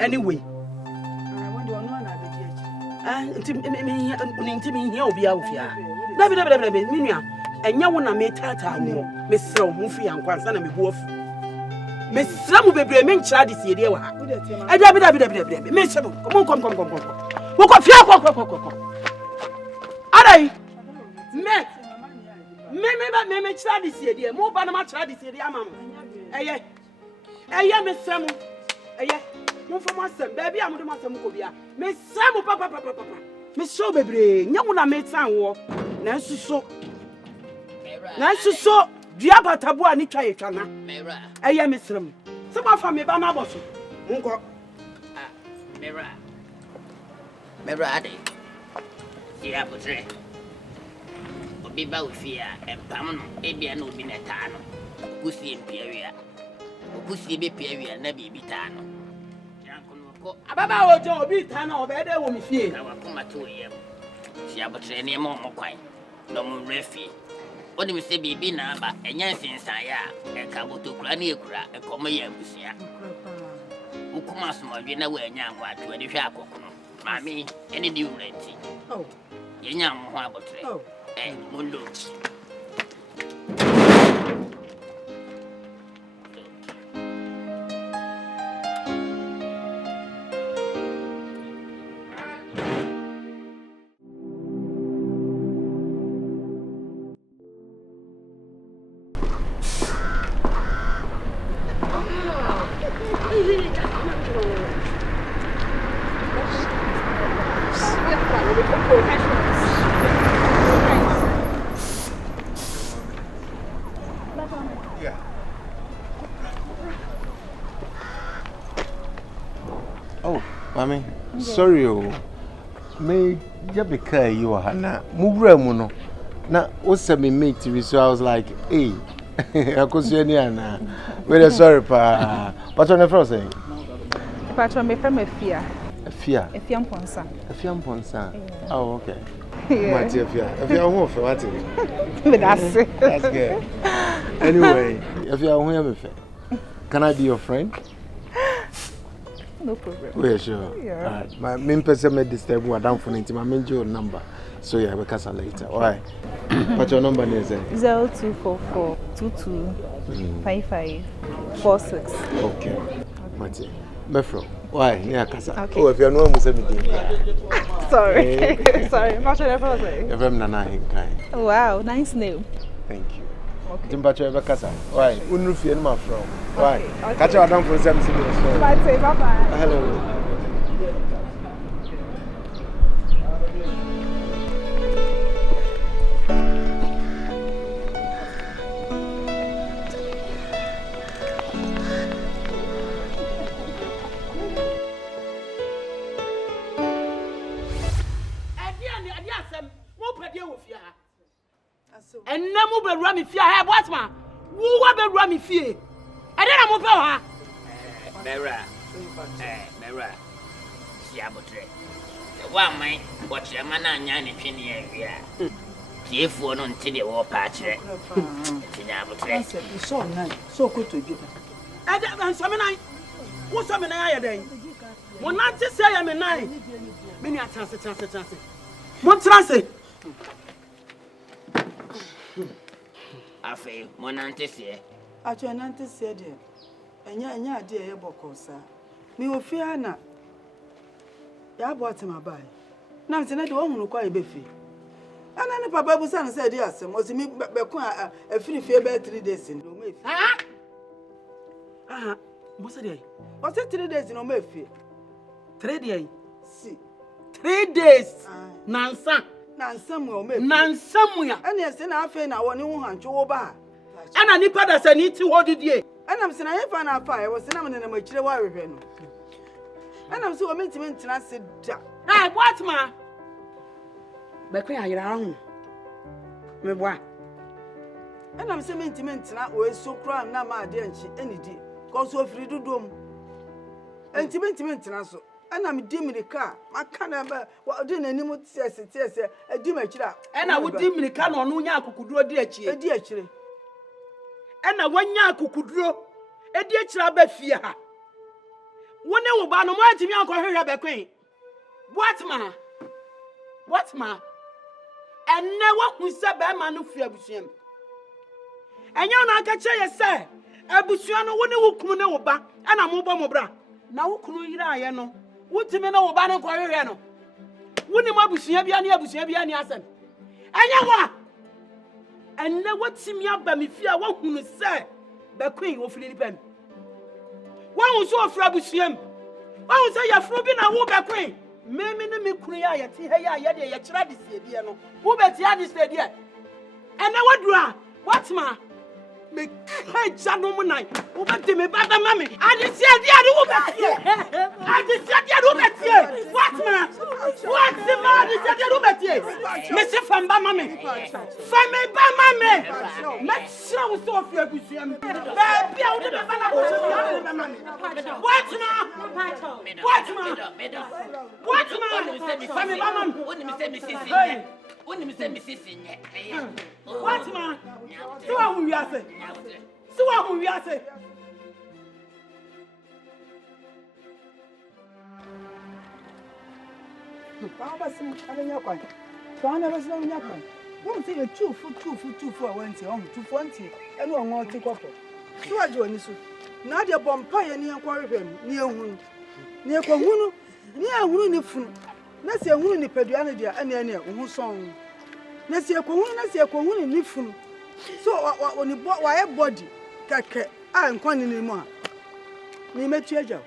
Anyway. Intimate here will be out here. David, Minia, and you want to make Tata, Miss Slow, Muffy, and Quansana, me wolf. Miss Sam will be bringing child this year. I David, Miss, come. Walk off your walk. Aye, me child this year, more Panama child this year, Mamma. Aye, Miss Sam. Aye, no for myself, baby, I'm the master Mukobia. Miss Sam, papa. Miss So baby, you want to make some war. Nancy so. Diaba tabu ani twa yetwa na. Eye mesrem. Se ba fa me ba na boso. Nko. Mera ade. Ya potre. Obi ba ofia empam no ebia na obi na ta no. Kusi empiawia. Kusi be piawia na bibi ta no. Yankono ko ababa ojo obi ta na obede wo mi fie. Na wakoma to yem. Ya potre ne mo kwan. No mo refi. Oni mi se bibi na ba enya sinsan ya e ka botokura na ekura e komo ya busia ukuma asomdwe na wa enya anwa to ani hwe akoko no mami eni di urenti yenya mo ho abotre mundo Mami, sorry me just because you are na mubra mu no na o se me make TV so I was like hey I could see any na very sorry pa but on the first thing patron me from Efia Mponsa oh okay yeah Efia who for what that's good anyway Efia who am fe can I be your friend? No problem. Oh, yeah, sure. Yeah. All right. My main person may disturb you down for my main your number. So yeah, we'll catch her later. All right. What's your number is 0244 22 5546. Okay. Mati. Meho. Why? Yeah, Kasa. Okay. Oh, if you know me, sorry. Sorry. What's your name? Everyone Nana Hinkai. Wow, nice name. Thank you. Okay. Timbacho ever Kasa. Why? Unufi and my from. Why? Catch her down for 7 seconds. Bye bye. Hello. And no more be run me fear. Hey, what's my? Who will be run me fear? I didn't move her. Mera. Siabotre. The one mine, what your man and Yanni Penny area. The phone until the war patch. Siabotre. So nice, so good to you. And some night. What's up in the eye day? One not to say I'm a night. Many a chance. What chance? Afe, monante se. Acho nante se de. Enya de e bokosa. Mi ofia na. Ya boti mabai. Na mse na de wo hunu kwa ebefi. Ana ne papa bu san se de asem. Osi mi bekun afiri fie be 3 days no me fi. Mo se de. O se 3 days no me fi. 3 days. Si. 3 days. Nansa. Nansam o me. Nansam ya. Ana se na afi na woni hu hancho wo ba. Ana nipa da se ni ti wo didie. Ana mse na ye fa na fa e wo se na me na machire wa hwehwe no. Ana mse wo mentime ntina se da. What ma? Be kwa ayira hu. Me boa. Ana mse mentime ntina o eso kra na ma ade anchi enidi. Ko so ofiri dudom. Entime ntina so. Ana me di mirika maka na ba odi nanim tiese adi machira. Ana wo di mirika na onu nya akukuduro di achie. Edi achire. Ana wanya akukuduro edi achira ba fie ha. Wone wo ba no mo atimi anko hwehwe be kwen. What ma? Enne wo hu se be ma no fu abusuam. Enya na aka che ye se abusua no wone wo kunu ne wo ba ana mo bo mo bra. Na wo kunu yira aye no. Wutimi na wo ba no ko hwehwe no. Wone mo abusua bia ni asem. Enya wo. Enne wotimi aba me fi a wo hunu se be kwen wo fili pam. Wo so ofra abusuam. Wo say ya fro bi na wo be kwen. Me ne kunu ya ye ti he ya ye de ye kira de sie die no. Wo be ti ade sie die. Enne wadura. What ma? Me kai jano mu nai. Wo be ti me baba mama. Ade sie die ade wo be tie. Ade sie die ade wo be tie. What ma? What ma? Ade sie die ade wo be tie. Me se famba mama. Famba ba mama. Me sira wo so fi abusuam. Ba bia wo de be na wo so ya de mama. What ma? What ma? What ma? Famba ba mama. Woni me say me sisi. Woni me say me sisi nye. What ma? So wa hu wiase. So wa hu wiase. Baba sim alenya kwa. Kwa na basi na nya kwa. Wo mte ye tufu a wanti on tufu anti ene onwo ti kopo. So aje oni so. Na de bompa ye ne yankwa hwehwe ni ehunu. Ni ekohunu, ni ehunu ni funu. Na se ehunu ni padua ne dia ene ohu son. Na se ekohunu ni funu. So oni wa body keke a nkwani ni mu a. Ni metu agya.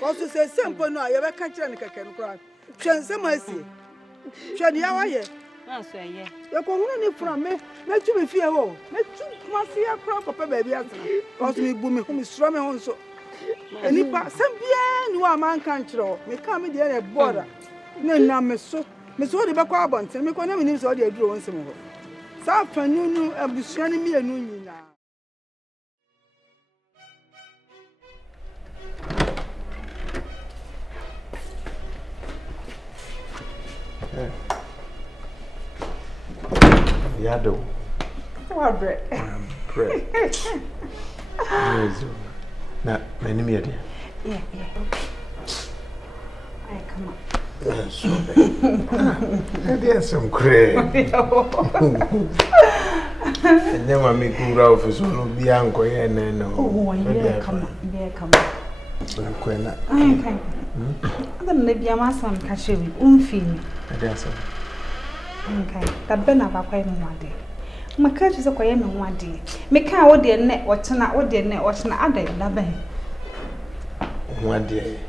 Ko so se sempo no a ye be ka kire ne keke no kra. Twense masi. Twani ya waye. Na so ye. Ye ko hunu ni from me tu me fie ho. Me tu masi ya kra papa ba bi asena. Ko so me bu me hu me suro me ho nso. Enipa sem bia ni wa man kan kire. Me ka me de na border. Na me so de be kwa abonten me ko na me nim so de aduro won sem ho. Sa fanunu abusua ni mienu nyina. Yado. What bread? Bread. Na many me there. Yeah. I come up. So there's some cray. And then I make you out for so Bianco and then oh, yeah, come so quena. Okay. Then maybe I'm some cashew unfin. That's all. Okay. That Ben about quite one day. My catch is a quiet one day. Make our dear net what's not what dear net what's not other than Ben. One day.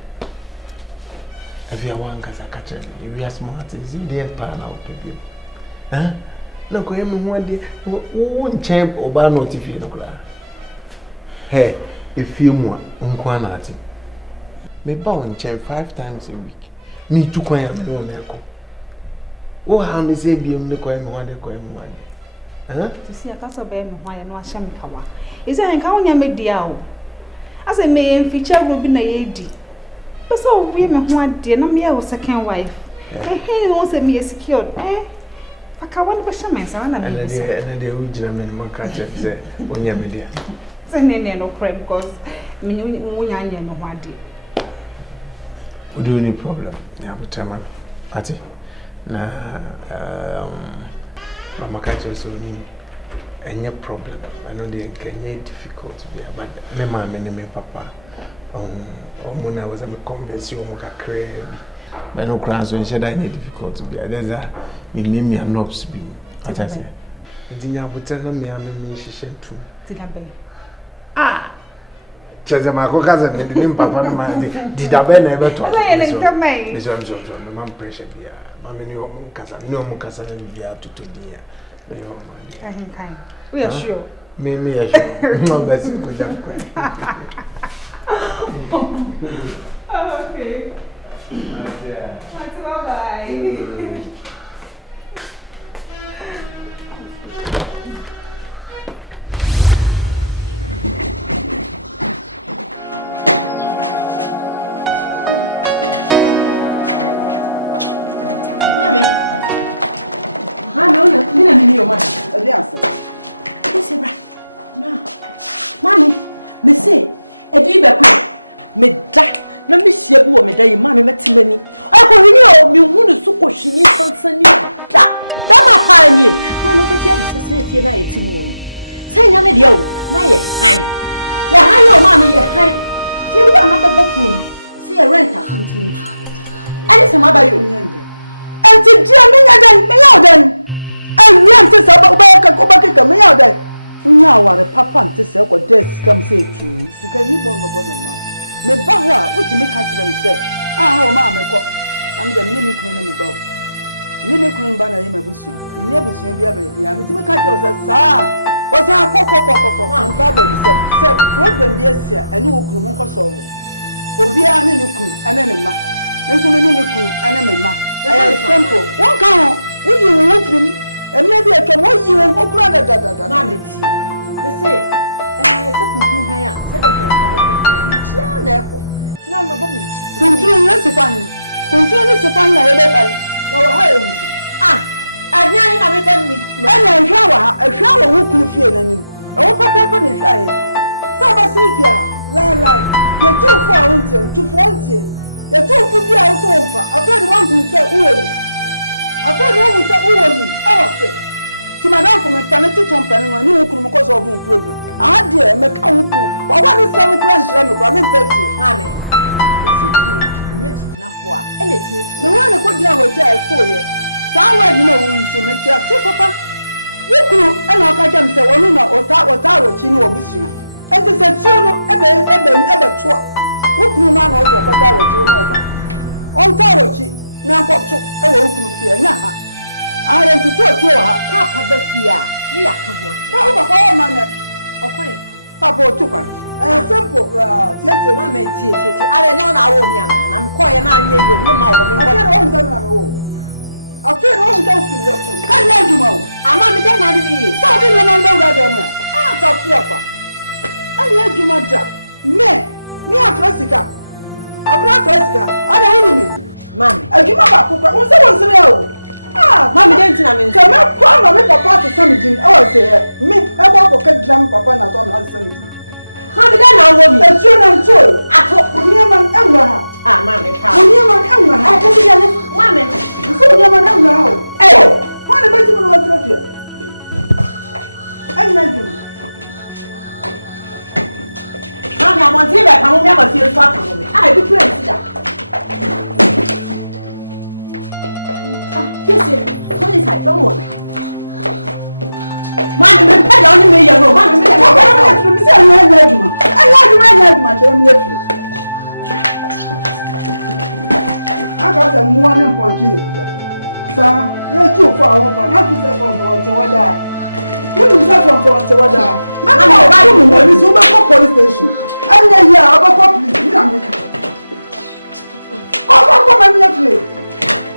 If you want to catch it, you are smart. Is in the pan out of you. Huh? Look, I am one day. One champ or bar notification. Hey, if you want, unquanati. Me bound champ 5 times a week. Me too quiet, me no echo. Oh, how me say be me quiet, me one day quiet, me one. Huh? To see a castle bear, me why no sham kawa. Is there a cow near me dear? As a man feature will be na AD. But so we me one dear, no me second wife. He wants me secured, eh? I can't want to shaman, and then the original man catch it, say, when you're media. Send in no crab because me when I know what day. We do any problem. Yeah, but tell me, Patty. Mama catch us on any problem. I know they can difficult to be, but my mom and my papa. When I was a convince you of a crave. But no crowns when she died difficult to be. There's a me I'm not to be. What I say. Didn't you tell me I'm a musician too? Ah! Chesa my cousin and the name Papa man did I never talk. This one so the man pressure be. Mammy no cousin, no cousin and be out to dear. I think kind. We are sure. Me are sure. No, that's a good job. Okay. Bye-bye. Mommy, me say, e di be kwa me da na me hia bi wo me dai ma me metemani akohini o me hu ne so kohwini sansani da ma panye ma no betia bi sese fie na yetimu no sanya ne de o na ye han ya han yo ma me ye han fie wa na be bokum se ye rent asunti ani se ma ba yo enti dia me ya den awi ante se ba ka me ya den unya aware papa ante se ko desk kam se etu sika yi bon no ma me ba ho a wotimi ka kire me se ha o ma me ko na me de me kunu na me ba o ni me kunu ba na yi me busu ni abusu bia ba bia me timi ka kire se sa o sa ko nta ba bi se problem bi asia ene wo kunu mo ko so obi a ne kunu ene ne ma me so me ni kunu ene me ma I simple won ka ho wo yi wo frim emi bi atwa wo yi wo okura da ma me ti me say se kuntu han a se de pen ko ba kan chia na eko na ma ba mu chi kuntu ni se fa hin kuntu ni se fa hin na ebe kan na wo ha e mu ahwan na me ba mi na hwa wo kunu fie na ni e wo papa ni hwa ye sa ba si fie la ye tu fo a wontie tu fo wontie ye tu fu bi a wo so wonfa afre de wan kunu se uwo ni afre de wo se uwo ni awa fe ti madam for me pane to ton pane no ni wo kunu ko so obu problem a de me ka wo kunu wa wa ni sam kura nhira me kura me peti ma me si tu me ti na fo a ene ti me tu me wa na ko gina wo che e so ye sa wa di na wo nso me ti afi papa wo kunu e na ka jam se wonu na ota wo chi ni wo busua enti se ti no ebe to a wo kunu na na oto kwata wo chi no ba on ta wo chi na ko to e wo kunu fi anya ha a ye tutu ha papa ba fi a ni ya ka ho papa o ma na okoye papa o tukwan simple kra tie ma me tie are no na wo mi ana na me koye na anya ye me ma wo me ko na wo mi na me wo afere wo nka fi ya fu anya aduma wo ama me da na de mi so bi na na da da mu a ta fi apa anya aduma da me afrasika ana wo ni mami aduma ba ko wo se wo sere o mami den tina me ka me kwa ma me papa to sami din o se me e bo ko ka dram papa na to na sami din mami den na wo mi etu na nto ato ni ma enwa ha mami pa ni ma enwa ha ka bi ya mami so ni ma enwa ha o wa ne beti mo no trafia anya ju mami amonte be pa mo mi amafie so apa mo mi bi friend da Police I don't want. Man, me pay on me no. Man, me say I got a one and punch in. Sir, you're too far off. Not to say from Wada. What is that from Wada? Man, is over police station. And then yeah, about police. Come and let me.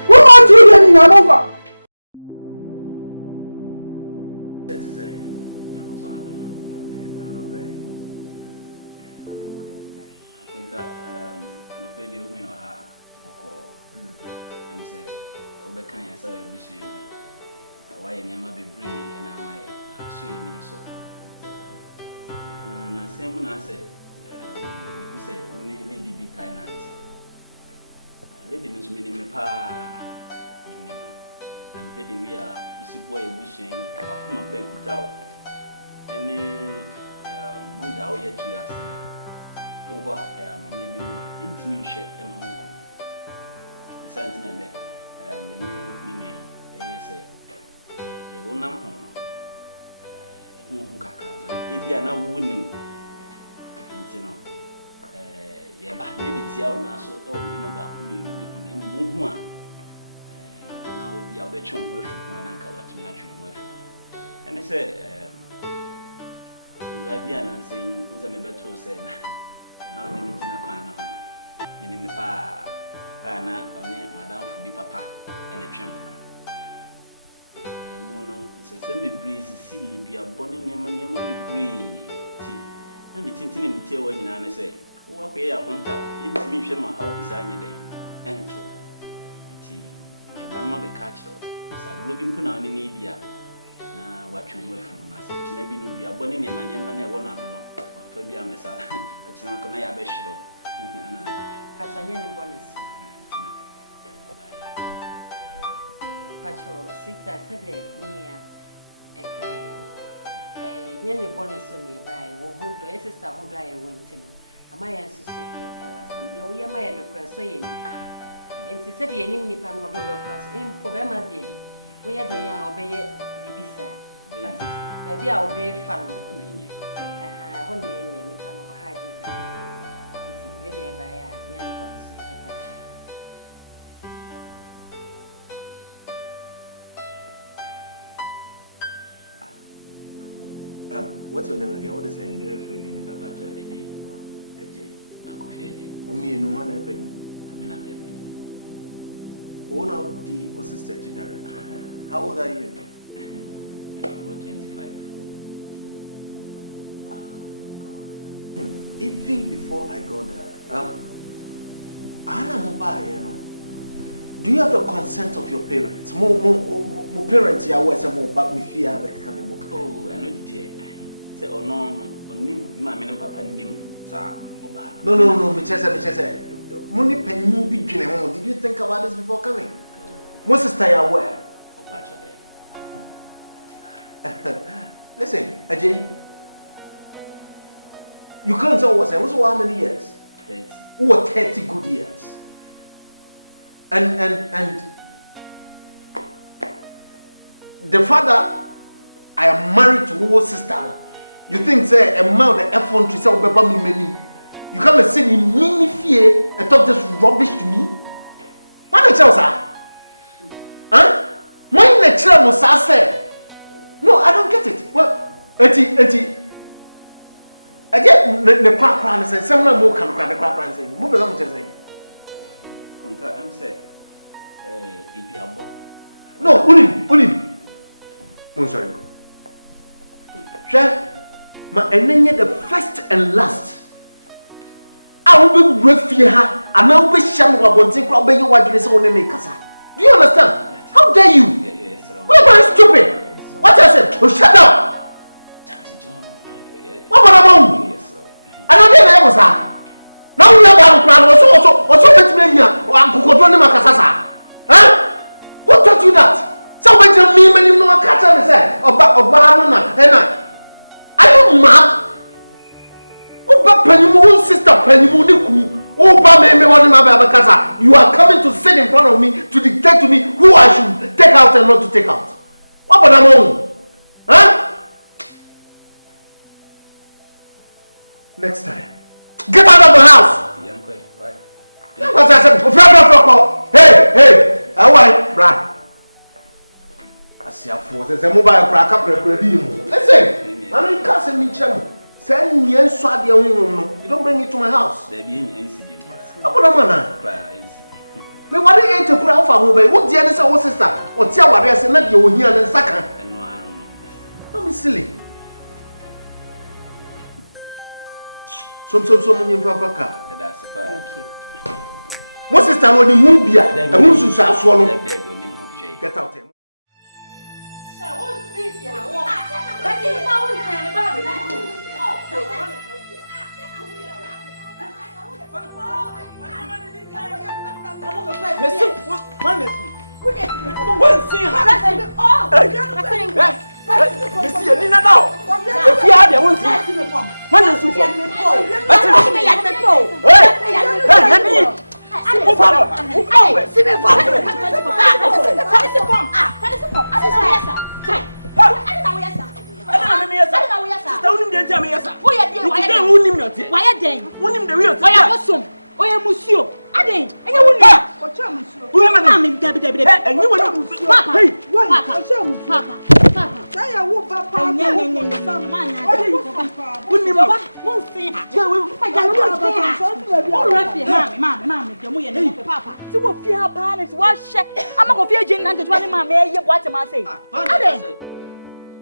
What are you doing in America? Patanya ni bonus. Pacho, sita said Mia a kind. Yenny bonus on you by one who sister who die won't him. Am I answer so? Yes, we are my request. And she said, "You need me pan or class in for them as they. We are there, obey Bibisa. Maybe I'll be fun. One day, you can hide it. See, where by a young What's your name again? What is the name of your name? Me, no one happened. Who now the assistant director? How old are you? About 25. Even before I got there, do you have the consent of your parents? My parents here was a more but me fear that kind of. Oh, I know dear. Say, oh no, my and papa nim, sir. No, me say. Money pen you be drinking home. Did you think about this before coming? What sister you aware? Listen, Ajay. You can't tell what's how many years? 30. What 30 good years? And the father I am married to who sister. You think say a man the F1 to say Baba me many. You come and say me fear and talk this rubbish to me? What the tell sir? Huh? When the child was say? No, I don't get it. Well, eti. I get the crack and say similar more can crack the crack and say, move along to say. Contract and say, if you are born. No, Unim. I'm sorry. Share and then the first and last. I will be refugee her, and I will be sham or wanting to obey you what you say on make casa. Do you understand? How dare you? Yes, sir. We're very stupid. What I said? Oh, shut up. What about mom? Yes, sir. I don't think I was her. Now we are about to cry. Also, let me here. Or I'm going to my casa. Huh? Who taught you that? Somebody tell me when you know a catcher and say, Obama, and are you mad? Penny sister, Penny you are coming to sit in front of me to dictate to me who I should take out and not to take out. What about that? Huh? Next time, get out of the house. Young boy, bye. What's that? Hey, how are you, Brad? I see a force. It's a mobile crack up. Listen, I mean, can't me trouble. Send me and swat the you don't bring it to my house. There be any incident. Me what do you to cry for who? What the other sister? Or tell what I said, not you here and second. No. Don't be silly. Some in Papa. That's a fact. What sister would the movie? And who should swallow? Get out here.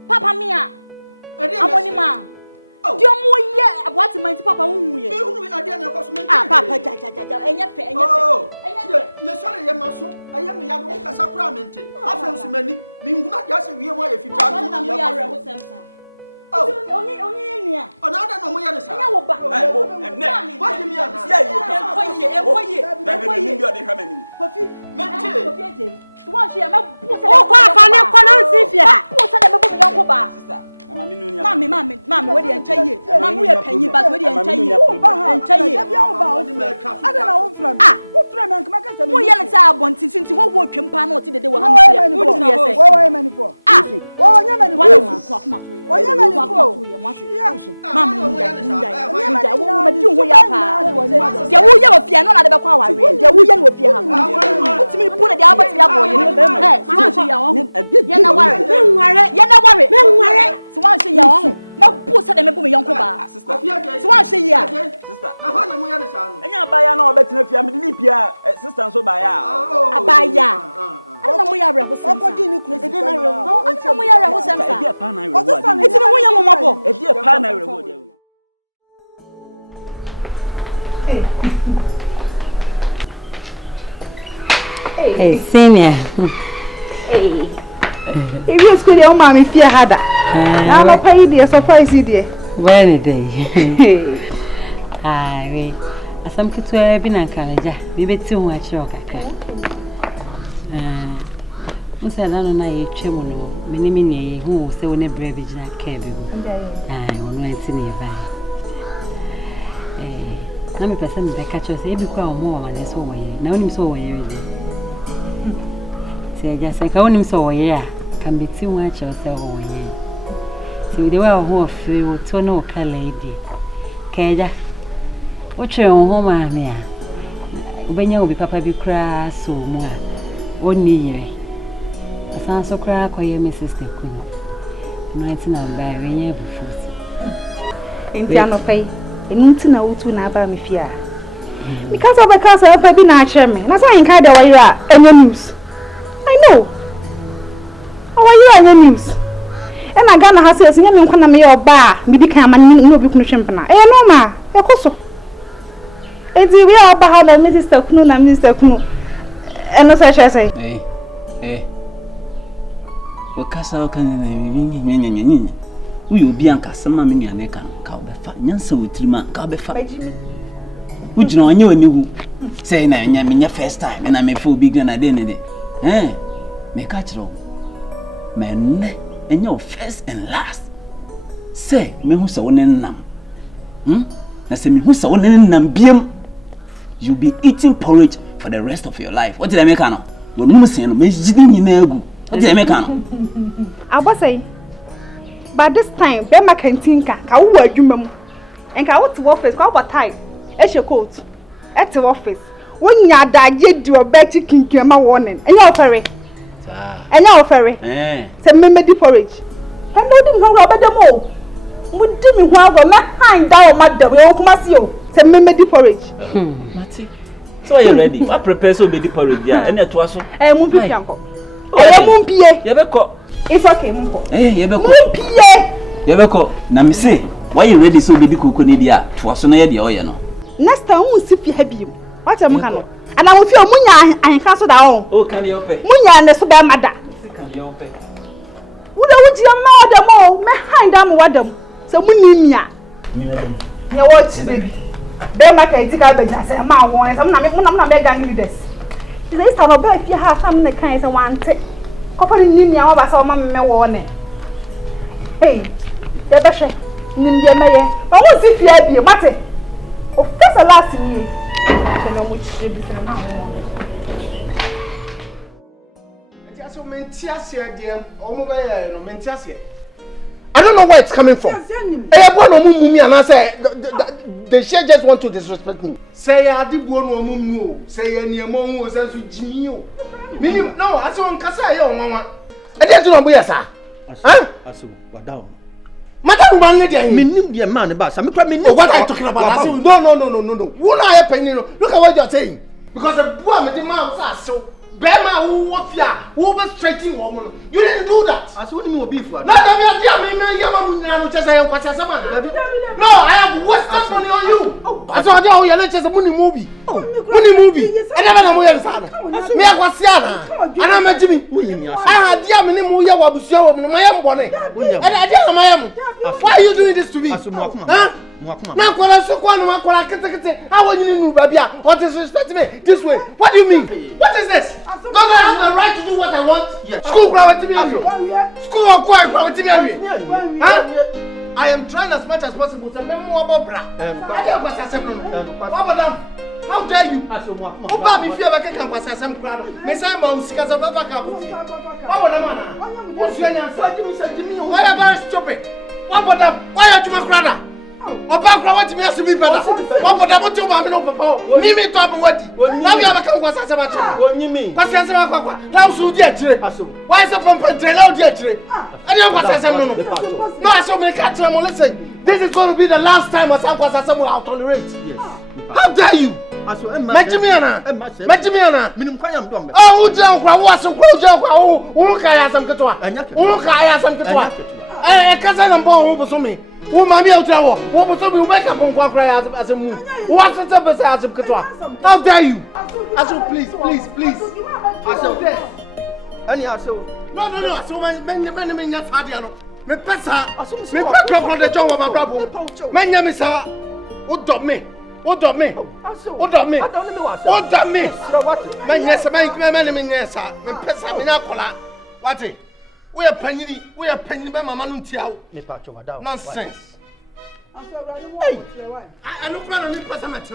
Papa Mia, I'm only ma. Do you know what my papa who is? Papa, and yet, sorry, I am a young Casacramente. I feel so many, mean not just a real way if you tell me. Onye nia. Ona ada no mo ya de sa. Nya wo ba. What do you mean? Baby, you are the Hamani. Kofi, Kofi. Tu wa share ma pusa. O kwa afa ne kono nsifia. Pusa na bebo me yanko ba. Sister, mami no nya. Mami we dey enchaye. Mami we panyi ba we dey enchaye. Enchaye. Ada na wo fra me. Wo fra me nka maka se me. Mo yele sa abonti sinti wo wo twempa na oti dede wo ha no sia. Wo di yese. Wo wa mani fo. Wo nya mani fo. Wo nya mani fo. Mami nja wo ma di ho ya pa. Dia wo ye wo fie no na de be kwa aware. Dia wo ye no wo fie ha. Utimi pu na dia abati abo ye. Ma so ya wo. Ye na ware. Ye na ware. So wan she ya wo. Ma bu se de me bu me yonko ba. Sister. So wan she ya. Sister. na ho na mo ya de sa no. Enya abaya na obetena fia me ni pia sister nso ba ya. Abaya. Ana mo ya re ho sem. Akodi ni kuro sika. Ana mo ya re ho sem sa. E dia pa na re wo. Eti ne wo ya mo mabo. E dia pa na re wo dia. Hey, senior. Hey. If you school your mommy fear harder. I'm not paying the surprise idea. When a day. Aye, asam kitu ebi na nkaraja. Bibe ti ho achiro kaka. Musa lano na ye twemu no. Menimi ne ye hu se wona brebi gina ka bi go. Ono enti ne vai. Na me pesa me beka cho se ebi kwa omo wa ne so wo ye. Na onim so wo ye wi. Se ja se ka onim so wo ye a. Kan be ti ho achiro se wo ye. Se we dey wa ho ofre wo to no kala edi. Keja. Oche ho ma me a. Ubenya obi papa bi kra so mu a. Oni yire. Asan so kra akoye me sister kunu. No enti na ba we nya bufusi. Enti anopai. Enti na utu na aba me fia. Because of papa bi na ache me. Na say nka de wayo a enye news. I know. Wayo enye news. E na ga na ha say nya me nkwa na me oba me bi kan amani no obi kunu hwempena. E no ma. E koso. Enti we oba ha na me sister kunu na me sister kunu. E no say. Wakasa wakane na nyenyenyenyenyenye. Uyo obi anka sama me nuane ka ka obefa. Nyansa wotirima ka obefa. Ujina onye oniwu. Say na nya me first time na me fa obi gna na de ne de. Me ka kiro. Me ne enye first and last. Say me hu se woni nam. Na say me hu se woni nam biem. You be eating porridge for the rest of your life. What did I make now? When you say no, me jidi nyina egu. What did I make now? Abosai. But this time, be ma kantinka ka wo adwuma mu. Enka wo to office ka wo tie. E she coat. E to office. Wonya daje di obechi kinkiama warning. Enya ofere. Enya ofere. Se memedi porridge. Hendo di ho ro bedem o. Mudi mi ho ago me hand down madam e okuma si o. Se memedi porridge. Mati. So are you ready? What prepare so be the porridge ya? Ene to aso. Mumpi anko. Mumpie. Yebeko. It's okay, mumpo. Yebeko. Mumpie. Yebeko. Na me say, why you ready so be the koko ni dia? To aso na ye dia oye no. Next time we see fi habi. What am ka no? Ana wo fi o munya ahenka so da on. Oh, can you open? Munya ne so be mada. Can you open? Wo da wo ji ma wadam o, me hand am wadam. So munni mia. Ye what baby. Be ma ka itika be nya say ma won, say na me gang leaders. Is no be fi ha sam ne kan say wante. Kopani ni mia wa ba say o ma me wo ne. Hey, ye be hwe. Nim ye meye. O wo si fi abi, mate. O fesa last ni. Se no mo chi bi se na wo. Ati aso mentiase dem, o mo be ye no mentiase. I don't know where it's coming from. They share just want to disrespect me. Say adibuo no mumu, say eniemo hu say so jimi o. Minim no, aso nkasa ye onwanwa. E dey to no bo yesa. Aso wadaw. Madam man ne dey. Minim dey man ba sa me kwa minim. What are you talking about? Aso no. Who na ye penny no. Look at what you're saying. Because the boy me the man say so. Bema who wafia, who be straighting woman. You didn't do that. Aso woni me obi fu. No, me yama no chesa yon kwasa sama. No, I have wasted money on you. I saw you your lectures a money movie. Money movie. I never know where sana. Me akwasiana. Ana me Jimmy. I had dear many muya wabusia my am bonnet. And I did my am. Why are you doing this to me? Huh? Now, when I saw one, how will you know, Babia, or disrespect me this way? What do you mean? What is this? Don't I have the right to do what I want? Yes. School private me. School or quiet private me. Huh? I am trying as much as possible to make more about bra. How dare you? Who bought me fear I can pass some crowd? Miss Amon, because of a backup. What's your answer? Why am I stupid? Why are you my brother? Opa kwa wati mi asibi better. Opa da botu ma mi no papa. Mimi to abwadi. Now you have come kwasa sama cha. Onyimi. Kwasa sama kwa. Now su di atire. Why is the pump train now di atire? Ani kwasa sama no. No aso me ka tire mo listen. This is going to be the last time Asam kwasa sama will tolerate. Yes. How dare you? Aso Mejimiana. Mejimiana. Minum kwanya mdombe. Oh uja kwa waso kwa uja kwa u ka ya Asam ketwa. U ka ya Asam ketwa. Kasa na mbo wo so me. Who mammy out there? What was we wake up on Quack as a moon? What's the purpose as a Katoa? How dare you? Aso, please. Aso, this. Any Aso. No. So many Fadiano. Me Pessa. Me pack up on the jaw of my brother. My name is what dog me? What dog me? What dog me? What dog me? My yes, my name is Me Pessa Minacola. What? We are penny by Mamma Nuntiao. Nonsense. I look around on this.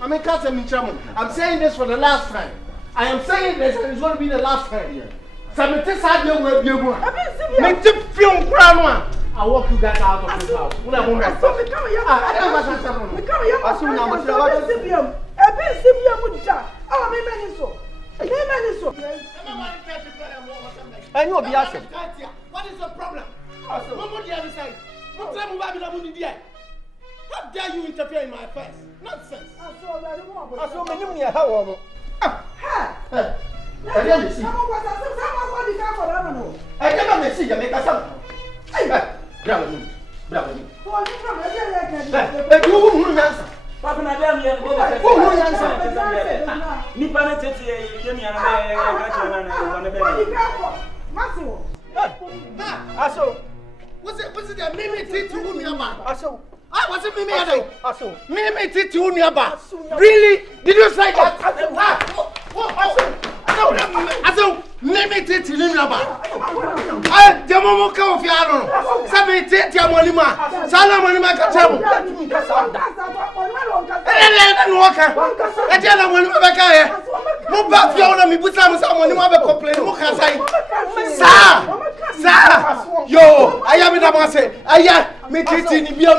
I'm a cousin in trouble. I'm saying this for the last time. I am saying this and it's going to be the last time. Something sad you will be able to make the film crown one. I'll walk you guys out of this house. What I want to say. I know the answer. What is the problem? Nobody on the side. What time will I be the money there? How dare you interfere in my affairs? Nonsense. I saw many money. How are you? I never see you make a son. Bravo. What's it that Mimi did to Uniaba? What's it Mimi did to Uniaba? Really? Did you say that? Mimi did to Uniaba. I Jamomo Kafiano. Sabi did Yamonima. Salamonima Kachamu. And Walker. I tell them when you back here. Move back Fiona, me put some someone who have a complaint. Look at Sir, yo, I am in the master. Aya, me titi ni biam.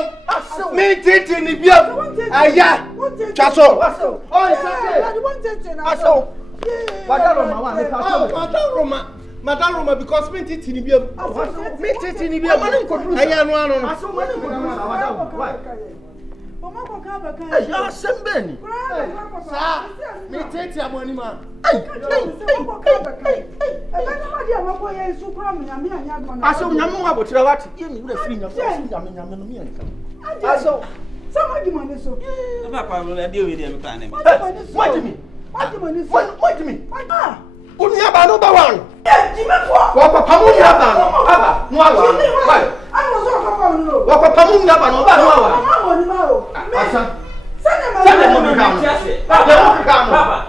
Me titi ni biam. Aya, Chaso. Oh, it's okay. Aso. Madam Roma, because me titi ni biam. Me titi ni biam. Aya no. Hey, ya sembeni. Sir, me take your money man. Aso nyamu wa botira wati. Ye mi ura free nyamu no mi anka. Aso, sama di money so. Aba kwa no dey we dey me plan me. What me? Ah. Unia ba no ba wan. Eh, di me fo. Wa papa mu nya ba no. Aba, no awa. Why? Ano so papa no. Wa papa mu nya ba no ba no awa. Mama ni ma o. Asa. Sane mo ka mo. Papa.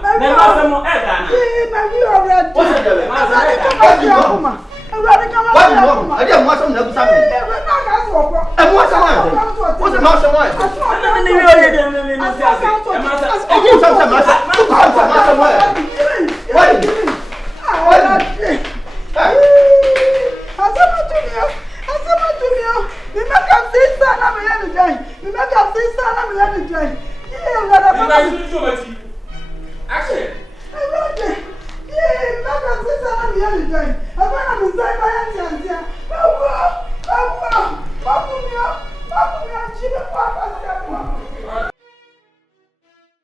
Na ma se mo e da na. Na you already. O se dele. Asa ni ka ma. Already come on. What you want? I dey mo so na busa me. E na ka so okwo. E mo so wa. O se ma so wa. Na ni yo ye dem ni si ase. E ma sa. E ki so ma sa. Ma sa wa. What?